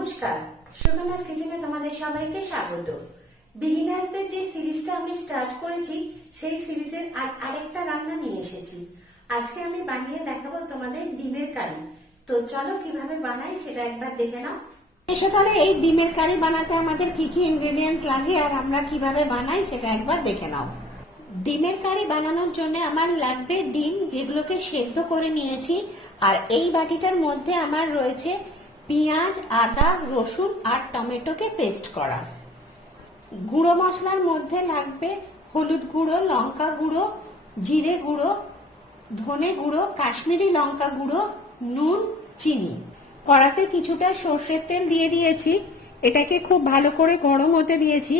নমস্কার। সুগনাস কিচেনে তোমাদের সবাইকে স্বাগত। বিগিনার্সদের যে সিরিজটা আমি স্টার্ট করেছি, সেই সিরিজের আজ আরেকটা রান্না নিয়ে এসেছি। আজকে আমি বানিয়ে দেখাবো তোমাদের ডিমের কারি। তো চলো কীভাবে বানাই সেটা একবার দেখে নাও। এসে তাহলে এই ডিমের কারি বানাতে আমাদের কি কি ইনগ্রেডিয়েন্টস লাগে আর আমরা কীভাবে বানাই সেটা একবার দেখে নাও। ডিমের কারি বানানোর জন্য আমার লাগবে ডিম যেগুলোকে সেদ্ধ করে নিয়েছি, আর এই বাটিটার মধ্যে আমার রয়েছে পেঁয়াজ, আদা, রসুন আর টমেটোকে পেস্ট করা। গুঁড়ো মশলার মধ্যে লাগবে হলুদ গুঁড়ো, লঙ্কা গুঁড়ো, জিরে গুঁড়ো, ধনে গুঁড়ো, কাশ্মীরি লঙ্কা গুঁড়ো, নুন, চিনি। কড়াতে কিছুটা সর্ষের তেল দিয়ে দিয়েছি। এটাকে খুব ভালো করে গরম হতে দিয়েছি।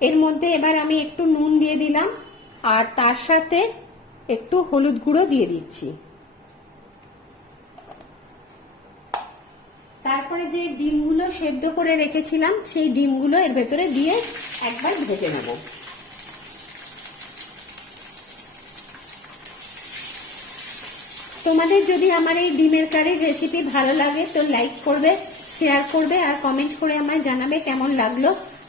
এর মধ্যে এবার আমি একটু নুন দিয়ে দিলাম আর তার সাথে একটু হলুদ গুঁড়ো দিয়ে দিচ্ছি। তারপরে যে ডিমগুলো সেদ্ধ করে রেখেছিলাম, সেই ডিমগুলো এর ভেতরে দিয়ে একবার ভেজে নেব। তোমাদের যদি আমার এই ডিমের কারির রেসিপি ভালো লাগে তো লাইক করবে শেয়ার করবে আর কমেন্ট করে আমায় জানাবে কেমন লাগল।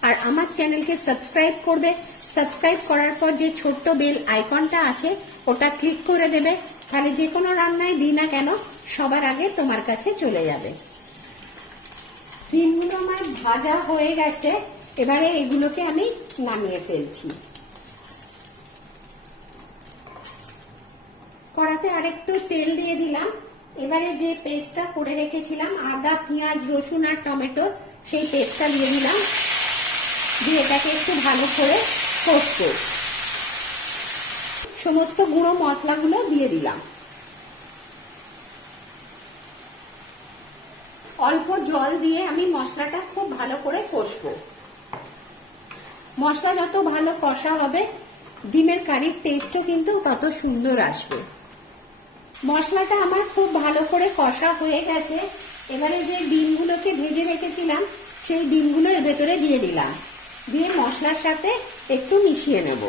আর আমার চ্যানেলকে সাবস্ক্রাইব করবে। সাবস্ক্রাইব করার পর যে ছোট্ট বেল আইকনটা আছে, ওটা ক্লিক করে দেবে। তাহলে যে কোনো রান্নায় দিই না কেন, সবার আগে তোমার কাছে চলে যাবে। ডিমগুলো আমার ভাজা হয়ে গেছে। এবারে এগুলোকে আমি নামিয়ে ফেলছি। কড়াতে আরেকটু তেল দিয়ে দিলাম। এবারে যে পেস্টটা করে রেখেছিলাম, আদা, পেঁয়াজ, রসুন আর টমেটো, সেই পেস্টটা দিয়ে দিলাম। দিয়ে এটাকে একটু ভালো করে কষবো। সমস্ত গুঁড়ো মশলাগুলো দিয়ে দিলাম। অল্প জল দিয়ে আমি মশলাটা খুব ভালো করে কষবো। মশলা যত ভালো কষা হবে, ডিমের কারির টেস্টও কিন্তু তত সুন্দর আসবে। মশলাটা আমার খুব ভালো করে কষা হয়ে গেছে। এবারে যে ডিমগুলোকে ভেজে রেখেছিলাম, সেই ডিমগুলো এর ভেতরে দিয়ে দিলাম। দিয়ে মশলার সাথে একটু মিশিয়ে নেব।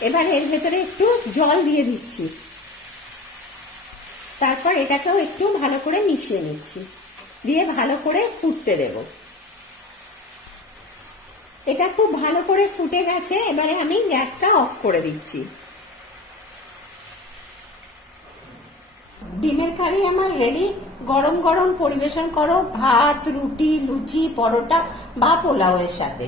এবার এর ভেতরে একটু জল দিয়ে দিচ্ছি। তারপর এটাকেও একটু ভালো করে মিশিয়ে নিচ্ছি। দিয়ে ভালো করে ফুটতে দেব। এটা খুব ভালো করে ফুটে গেছে, এবারে আমি গ্যাসটা অফ করে দিচ্ছি। ডিমের কারি আমার রেডি গরম গরম পরিবেশন করো। ভাত, রুটি, লুচি, পরোটা বা পোলাওয়ের সাথে।